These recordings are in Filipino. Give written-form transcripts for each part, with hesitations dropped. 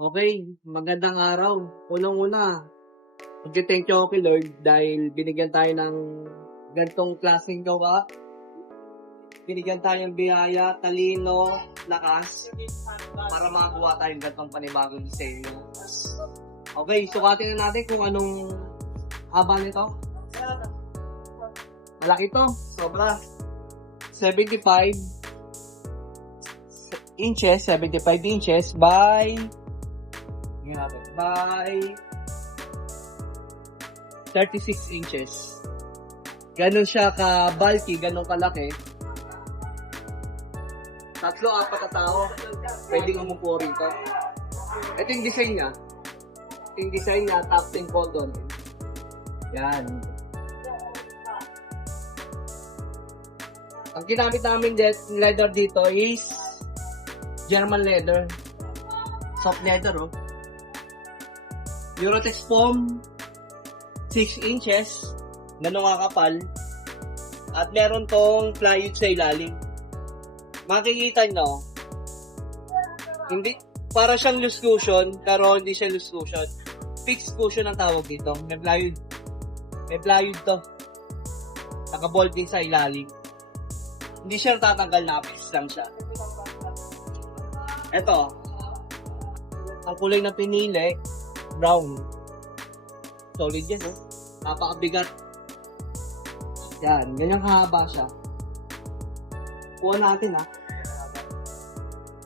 Okay, magandang araw. Unang-una, magte-thank you ako kay Lord dahil binigyan tayo ng ganitong klaseng gawa. Binigyan tayo ng biyaya, talino, lakas para makakuha tayong ganitong panibagong disenyo. Okay, sukatin na natin kung anong haba nito. Malaki to, sobra. 75 inches by 36 inches. Ganon siya ka-bulky, ganon kalaki. 3-4 na tao pwedeng umupo rito. Ito yung design niya. Top 10 cordon. Yan. Ang ginamit namin leather dito is German leather. Soft leather, oh. Eurotex foam, 6 inches, ganun kakapal. At meron tong plywood sa ilalim. Makikita nyo, hindi, para siyang loose cushion, pero hindi siya loose cushion. Fixed cushion ang tawag dito. May plywood to. Naka-bolting sa ilalim. Hindi siya tatanggal, na-fix lang siya. Ito, ang kulay na pinili, brown. Solid yan, oh. Napakabigat. Yan, ganyang haba siya. Kuha natin, ha.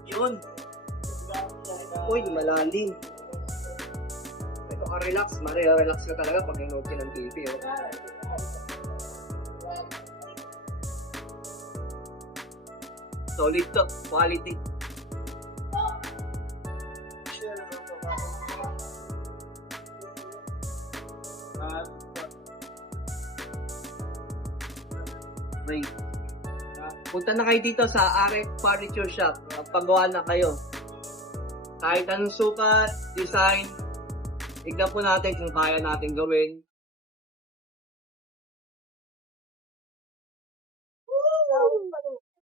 Yun. Uy, malalim. Ito ka relax. Relax ka talaga pag nanood ka ng TV, oh. Solid to. Quality. Wait. Punta na kayo dito sa Arek Furniture Shop. Paggawa na kayo. Kahit anong sukat, design, tignan po natin kung kaya natin gawin.